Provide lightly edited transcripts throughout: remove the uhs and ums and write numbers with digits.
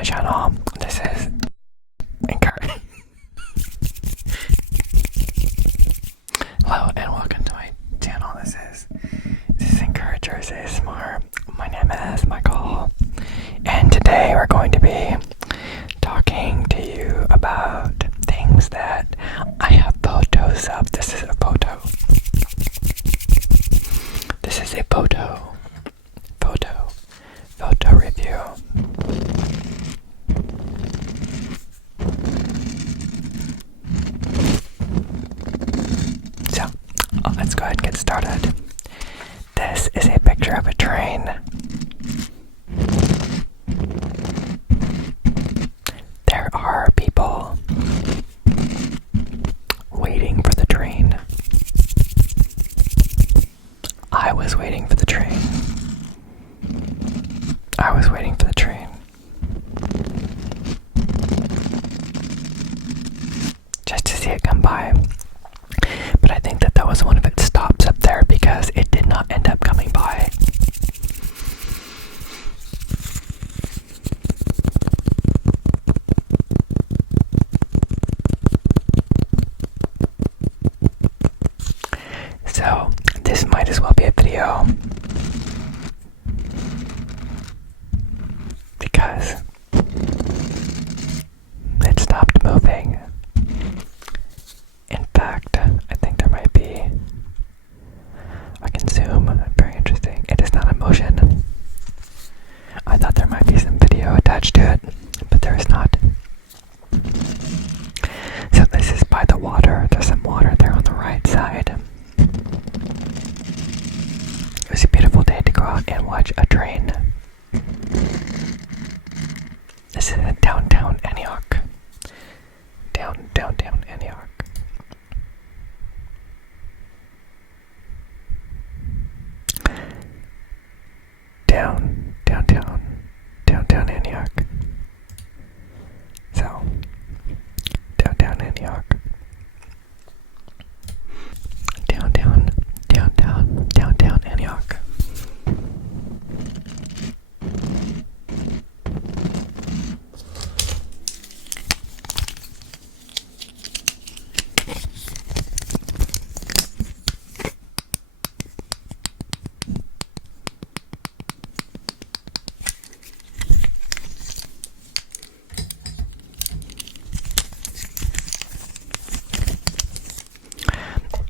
my channel. This is Encourage. Hello and welcome to my channel. This is Encouragers ASMR. My name is Michael, and today we're going to be talking to you about things that I have photos of. This is a photo. This is a photo review. So, let's go ahead and get started. This is a picture of a train. There are people waiting for the train. I was waiting for the train. Just to see it come by. But I think that was one of its stops up there because it did not end up coming by. So, this might as well be a video. Because it stopped moving. In fact, I think there might be. I can zoom. Very interesting. It is not in motion. I thought there might be some video attached to it, but there is not. So this is by the water. There's some water there on the right side. It was a beautiful day to go out and watch a train. This is in downtown Antioch. Downtown Antioch. Downtown Antioch. So, downtown Antioch. Downtown Antioch.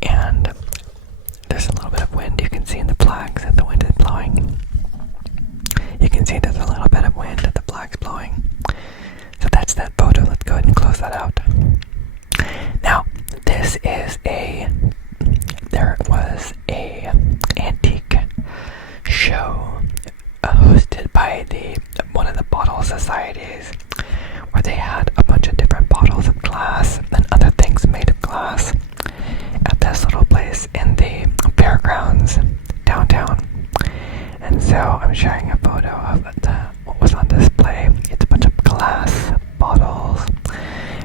And there's a little bit of wind. You can see in the flags that the wind is blowing. You can see there's a little bit of wind that the flag's blowing. So that's that photo. Let's go ahead and close that out. Now, this is there was a antique show hosted by one of the bottle societies, where they had a bunch of different bottles of glass and other things made of glass at this little place in the fairgrounds downtown. And so I'm sharing a photo of what was on display. It's a bunch of glass bottles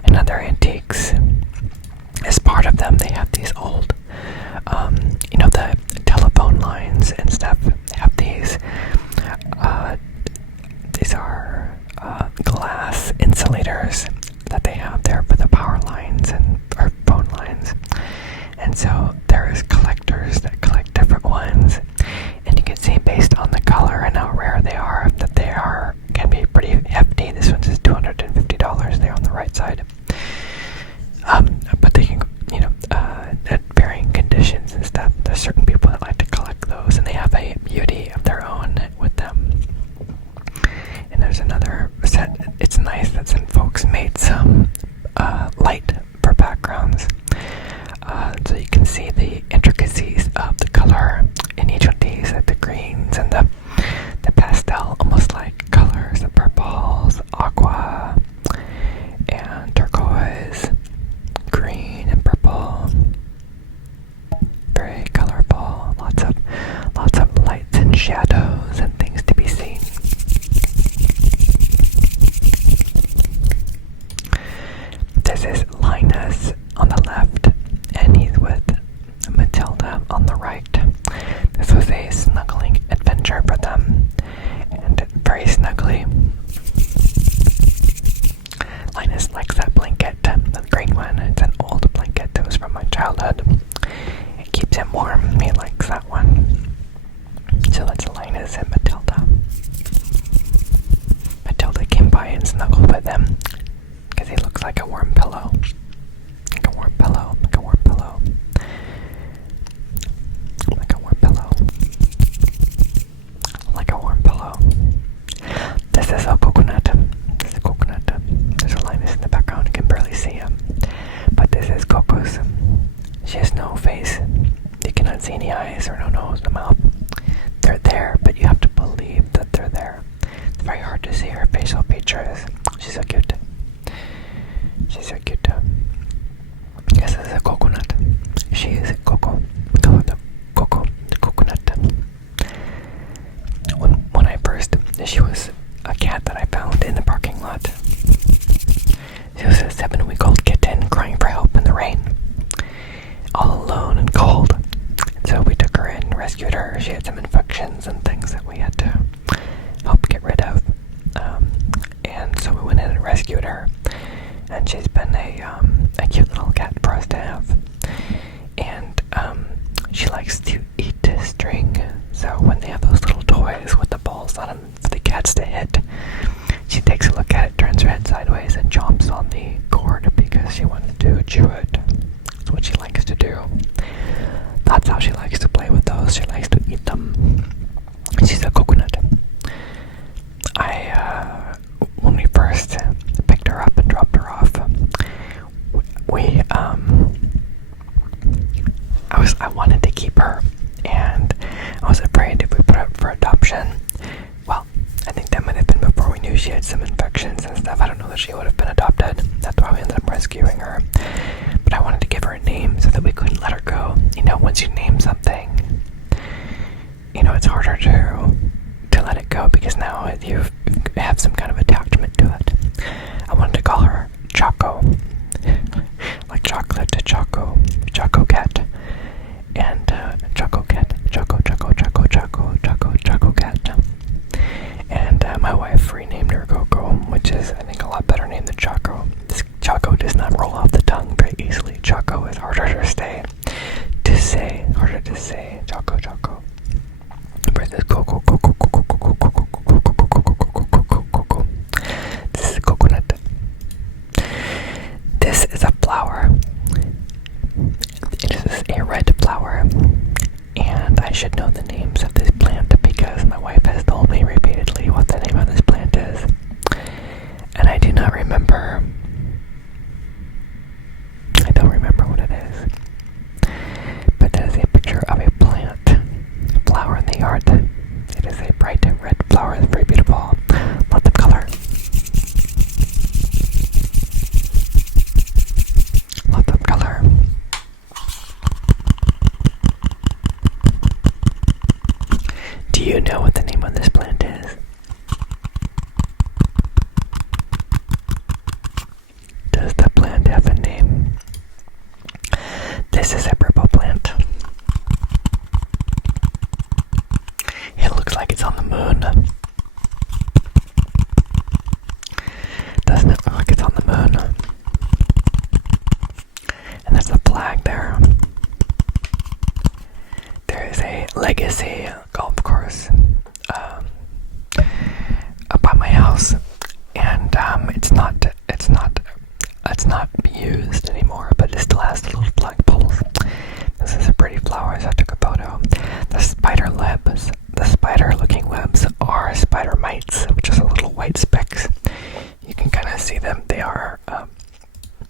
and other antiques. As part of them, they have these old, the telephone lines and stuff. They have these are glass insulators that they have there for the power lines or phone lines. And so there's collectors that collect different ones, and you can see based on the color and how rare they are that they can be pretty hefty. This one says $250 there on the right side. But they can, at varying conditions and stuff. There's certain people that like to collect those, and they have a beauty of their own with them. And there's another set. It's nice that some folks made some light for backgrounds. So you can see the intricacies of the color in each of these, like the greens and the pastel, almost like colors, the purples, aqua, and turquoise, green and purple. Very colorful. Lots of lights and shadows and things to be seen. This is Linus on the left, and he's with Matilda on the right. This was a snuggling adventure for them, and very snuggly. likes that blanket, the green one. It's an old blanket that was from my childhood. It keeps him warm. He likes that one. So that's Linus and Matilda. Matilda came by and snuggled with him because he looks like a warm pillow. Like a warm pillow. Like a warm pillow. Like a warm pillow. Like a warm pillow. This is a coconut. This is a coconut. There's a Linus in the background. You can barely see him. But this is Coco's. She has no face. You cannot see any eyes or no nose, no mouth. They're there, but you have to believe that they're there. It's very hard to see her facial features. She's so cute. She's so cute. This is a coconut. She is a Coco. We call her the Coco, the coconut. When I first, she was a cat that I found in the parking lot. She was a 7-week-old kitten crying for help in the rain, all alone and cold. And so we took her in, rescued her. She had some infections and things that we had to help get rid of. And so we went in and rescued her. And she's been a cute little cat for us to have. And she likes to eat string. So when they have those little toys with the balls on them for the cats to hit, she takes a look at it, turns her head sideways, and chomps on the cord because she wants to chew it. That's what she likes to do. That's how she likes to play with those. She likes to eat them. She's a coconut. When we first picked her up and dropped her off, I wanted to keep her, and I was afraid if we put her up for adoption, well, I think that might have been before we knew she had some infections and stuff. I don't know that she would have been adopted. That's why we ended up rescuing her. But I wanted to give her a name so that we couldn't let her go. You know, once you name something, you know, it's harder to let it go because now you have some kind of attachment to it. I wanted to call her Choco. Like chocolate to Choco. Choco Cat. And Choco Cat. Choco Cat. And my wife renamed her Coco, which is, I think, a lot better name than Choco. Choco does not roll off the tongue very easily. Choco is harder to say. Harder to say. Choco. Versus Coco. This is a coconut. This is a flower. It is a red flower. And I should know the names of this plant because my wife has told me repeatedly what the name of this plant is. And I do not remember. I don't remember what it is. But that is a picture of a plant, a flower in the yard. It is a bright red flower. It's very beautiful. Lots of color. Lots of color. Do you know what the name of this plant is? Does the plant have a name? This is a purple plant. It looks like it's on the moon. Doesn't it look like it's on the moon? And there's a flag there. There is a Legacy golf course up by my house, and it's not used anymore, but it still has the little flagpoles. This is a pretty flower, so I took a photo. The spider-looking webs are spider mites, which is a little white specks. You can kind of see them. They are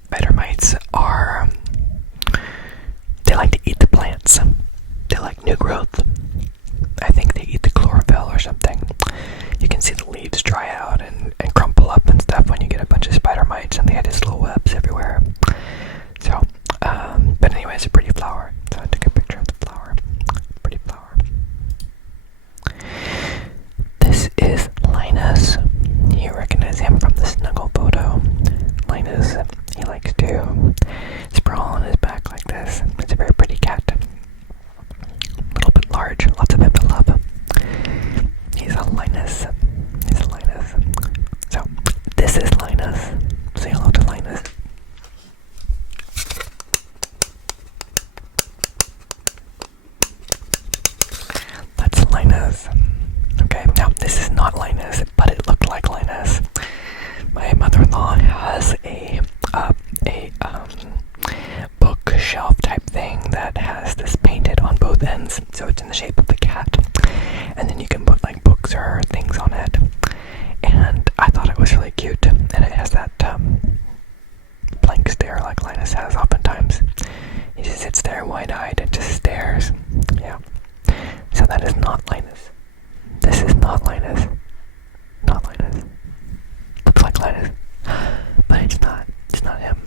spider mites are. They like to eat the plants. They like new growth. I think they eat the chlorophyll or something. You can see the leaves dry out and crumple up and stuff when you get a bunch of spider mites, and they had these little webs everywhere. So, but anyway, it's a pretty flower. So I took a picture of the flower. Pretty flower. This is Linus. You recognize him from the snuggle photo. Linus, he likes to sprawl on his back like this. It's a very pretty cat. A little bit large, lots of him to love. He's that has this painted on both ends, so it's in the shape of a cat. And then you can put like books or things on it. And I thought it was really cute. And it has that blank stare like Linus has oftentimes. He just sits there wide-eyed and just stares. Yeah. So that is not Linus. This is not Linus. Not Linus. Looks like Linus. But it's not. It's not him.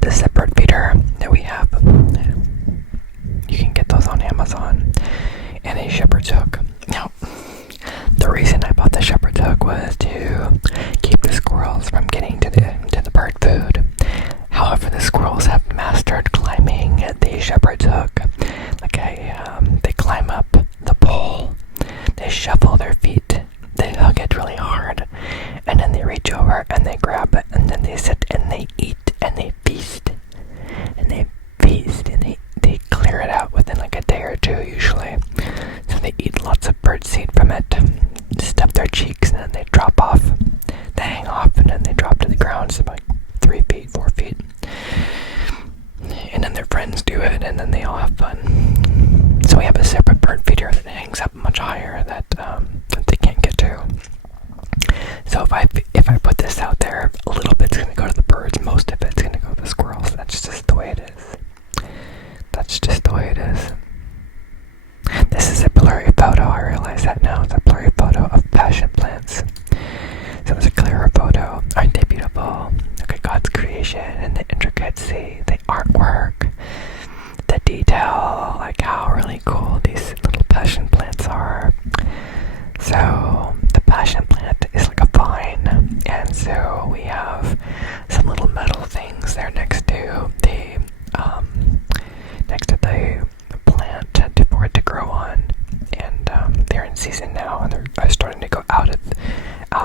The separate feeder that we have, you can get those on Amazon, and a shepherd's hook. Now, the reason I bought the shepherd's hook was to keep the squirrels from getting to the bird food. However, the squirrels have mastered climbing the shepherd's hook. Like they climb up the pole, they shuffle their feet, they hug it really hard, and then they reach over and they grab it, and then they sit and they eat and they feast, and they feast, and they clear it out within like a day or two usually. So they eat lots of birdseed from it, stuff their cheeks, and then they drop off. They hang off and then they drop to the ground. So about 3 feet, 4 feet. And then their friends do it, and then they all have fun. So we have a separate bird feeder that hangs up much higher that they can't get to. So if I put this out there, a little bit's gonna go to the birds, most of it's gonna go to the squirrels. That's just the way it is. That's just the way it is. This is a blurry photo, I realize that now. It's a blurry photo of passion plants. So it's a clearer photo. Aren't they beautiful? Look at God's creation and the intricacy, the artwork, the detail, like how really cool these little passion plants are. So the passion plant is like a vine, and so we have some little metal things there next to the plant for it to grow on, and they're in season now, and they're starting to go out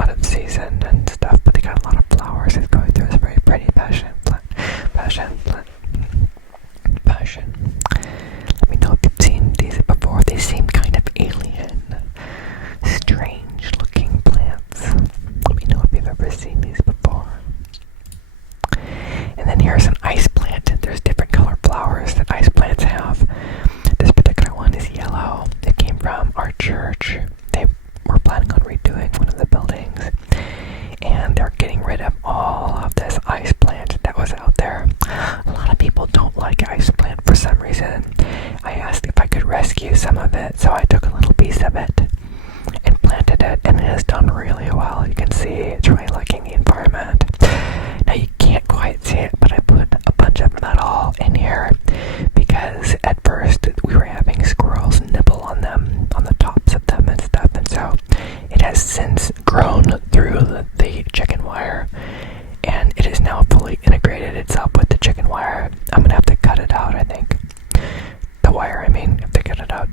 of season and stuff. But they got a lot of flowers. It's going through this very pretty passion plant. Let me know if you've seen these before. They seem kind of alien, strange looking plants. Let me know if you've ever seen these before. And then here's an ice plant. There's different colored flowers that ice plants have. This particular one is yellow. It came from our church. They were planning on redoing one of the buildings, and they're getting rid of all of this ice plant that was out there. A lot of people don't like ice plant for some reason. I asked if I could rescue some of it, so I took a little piece of it and planted it, and it has done really well. You can see it's really liking the environment. Now you can't quite see it, but I put a bunch of metal in here because at first we were having squirrels nibble on them, on the tops of them and stuff, and so it has since grown through the chicken wire, and it is now fully integrated itself with the chicken wire. I'm gonna have to cut it out, I think. The wire, I mean, have to cut it out.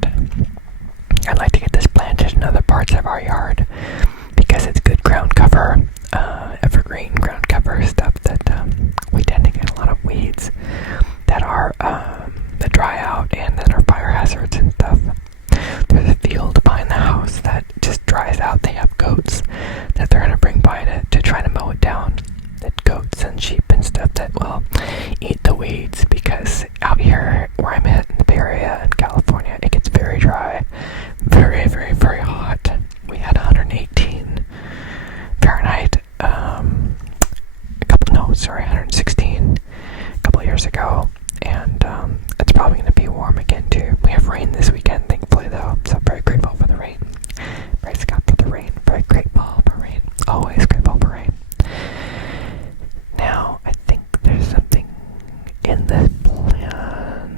I'd like to get this planted in other parts of our yard because it's good ground cover, evergreen ground cover stuff that we tend to get a lot of weeds that are that dry out and that are fire hazards and stuff. There's a field behind the house that just dries out. They have goats that they're gonna bring by to try to mow it down. That goats and sheep and stuff that will eat the weeds, because out here where I'm at in the Bay Area in California, it gets very dry, very, very, very hot. We had 118 Fahrenheit, 116 a couple years ago, and it's probably going to be warm again too. We have rain this weekend, thankfully, though, so I'm very grateful for the rain. Praise God for the rain. Very grateful for rain. Always grateful for rain. Now, I think there's something in this plant.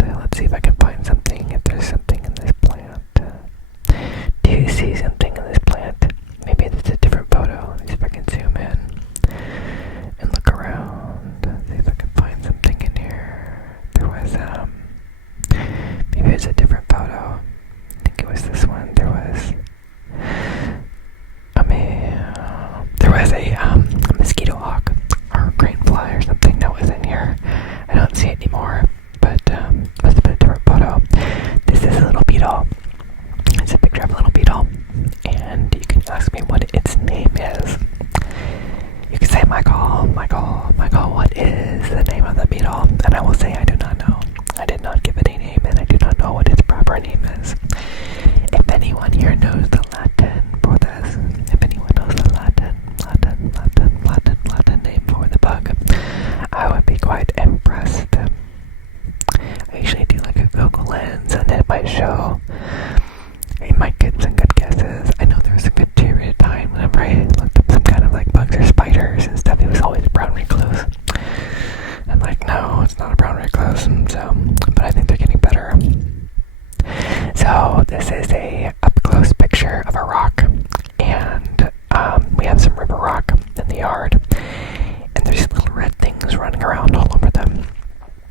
Let's see if I can find something, if there's something in this plant. Do you see something in this plant? Maybe it's a different photo. Let's see if I can zoom in and look around. See if I can find something in here. There was doll, and I will say I do not know. I did not give it a name, and I do not know what its proper name is. If anyone here knows the Latin for this, if anyone knows the Latin name for the bug, I would be quite impressed. I usually do like a Google lens, and it might show. You might get some good guesses. I know there was a good period of time whenever I looked up some kind of like bugs or spiders and stuff, it was always brown recluse. I'm like, no, it's not a brown recluse. So, but I think they're getting better. So this is a up-close picture of a rock, and we have some river rock in the yard, and there's these little red things running around all over them.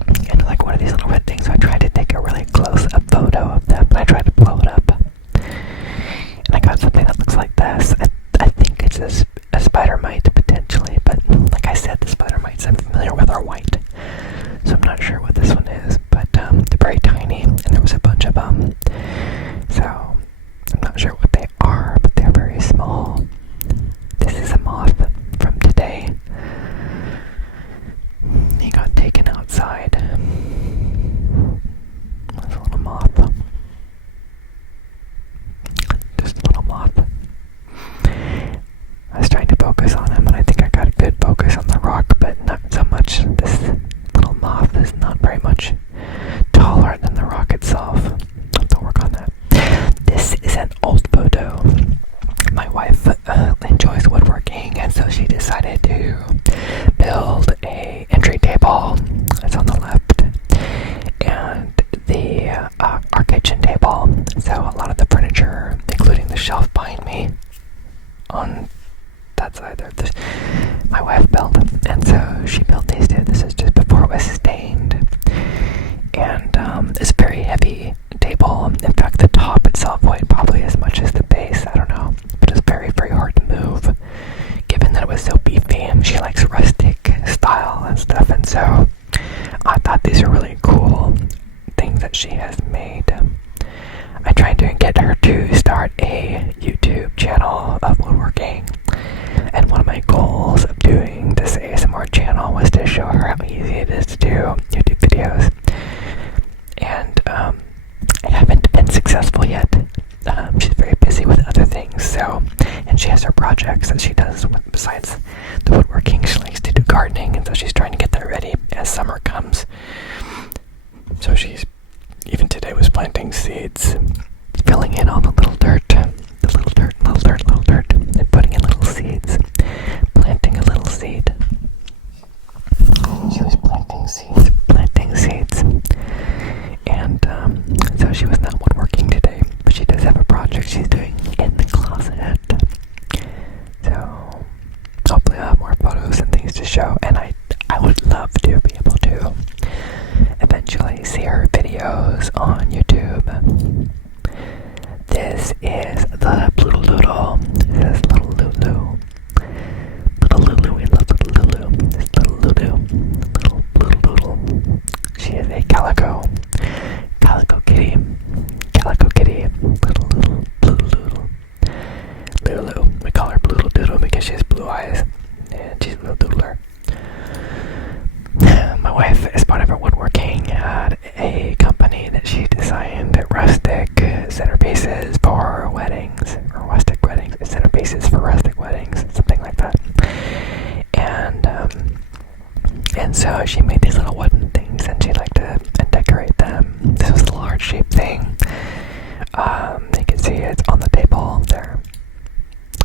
And like, what are these little red things? So I tried to take a really close-up photo of them, and I tried to blow it up, and I got something that looks like this. I think it's a spider mite potentially, but like I said, the spider mites I'm familiar with are white, so I'm not sure what this one is. But they're very tiny, and there was a bunch of them, so I'm not sure what they are, but they're very small. This is a moth from today. He got taken outside. There's a little moth. Just a little moth. I was trying to focus on him, and I think I got a good focus on the rock, but not so much. This little moth is not very much taller than the rock itself. I'll have to work on that. This is an old photo. My wife enjoys woodworking, and so she decided to build a entry table that's on the left, and our kitchen table. So a lot of the furniture, including the shelf behind me, on that side there, my wife built, and so she built these two. This is just before it was stained, and it's a very heavy table. In fact, the top itself weighed probably as much as the base. I don't know, but it's very, very hard to move, given that it was so beefy. She likes rustic style and stuff, and so I thought these are really cool things that she has made. I tried to get her to start a YouTube channel of woodworking, and one of my goals of doing this ASMR channel was to show her how easy it is to do YouTube videos. And I haven't been successful yet. She's very busy with other things, so, and she has her projects that she does besides the woodworking. She likes to do gardening, and so she's trying to get that ready as summer comes. So she's, even today, was planting seeds, filling in all the little dirt, and putting in little seeds, planting a little seed. She was planting seeds, and so she was not woodworking today, but she does have a project she's doing in the closet. So hopefully I'll have more photos and things to show, and I would love to be able to eventually see her videos on YouTube. This is the Little Doodle. This is Little Lulu. Little Lulu, we love Little Lulu. This Little Lulu. Little Doodle. She is a calico kitty. Little Doodle. Lulu. We call her Blue Doodle because she has blue eyes, and she's a little doodler. My wife, as part of her woodworking, had a company that she designed rustic centerpieces for weddings, or rustic weddings, centerpieces for rustic weddings, something like that. And so she made these little wooden things, and she liked to decorate them. This was a little heart-shaped thing. You can see it's on the table there.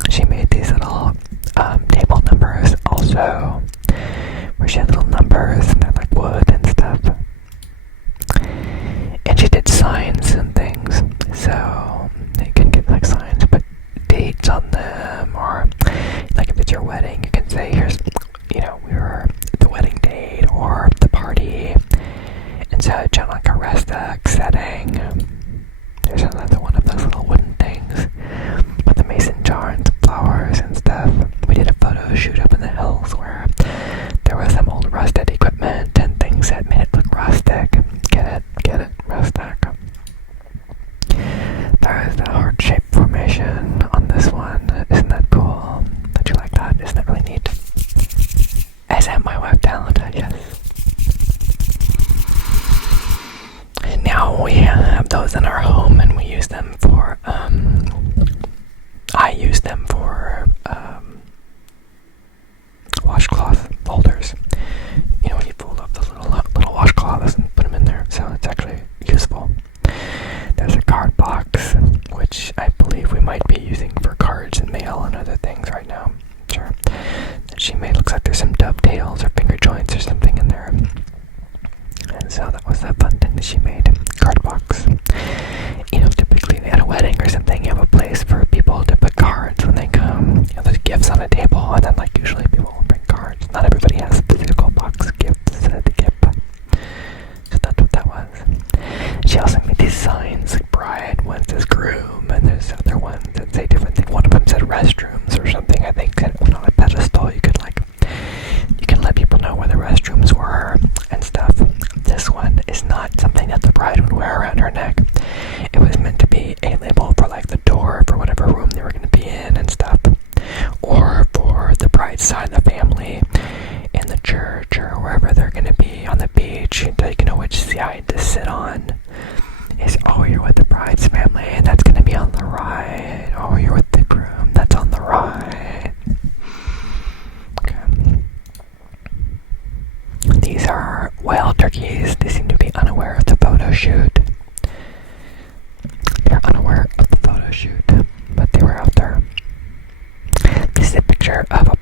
She made these little table numbers also, where she had little numbers, and they're like wood and stuff. And she did signs and things, so you can get like signs, put dates on them, or like if it's your wedding, you can say, here's, we were the wedding date or the party, and so it's like a rustic setting. There's another one of those little wooden things with a mason jar and some flowers and stuff. We did a photo shoot up in the hills where there was some old rusted equipment and things that made it look rustic. Get it, rustic. There is the heart-shaped formation on this one. Isn't that cool? Don't you like that? Isn't that really neat? Is that my wife talented? Yes. now we have those in our home, and we use them for, I use them for, washcloth holders. You know, when you fold up the little washcloths and put them in there, so it's actually useful. There's a card box, which I believe we might be using for cards and mail and other things right now. Sure. That she made. Looks like there's some dovetails or finger joints or something in there. And so that was that fun thing that she made. Card box. You know, typically at a wedding or something, you have a place for people to put cards when they come. You know, there's gifts on a table, and then like usually people will bring cards. Not everybody has physical box gifts to give. So that's what that was. She also made these signs, like bride, one says groom, and there's other ones that say different things. One of them said restrooms or something, I think. And on a pedestal, you can let people know where the restrooms were and stuff. This one is not something that the bride would wear around her neck. It was meant to be a label for like the door for whatever room they were going to be in and stuff. Or for the bride's side of the family in the church or wherever they're going to be on the beach, so you can know which side to sit on. Is, oh, you're with the bride's family, and that's going to be on the right. Oh, you're with the groom, that's on the right. Okay. These are wild turkeys. They seem to be unaware of the photo shoot. They're unaware of the photo shoot, but they were out there. This is a picture of a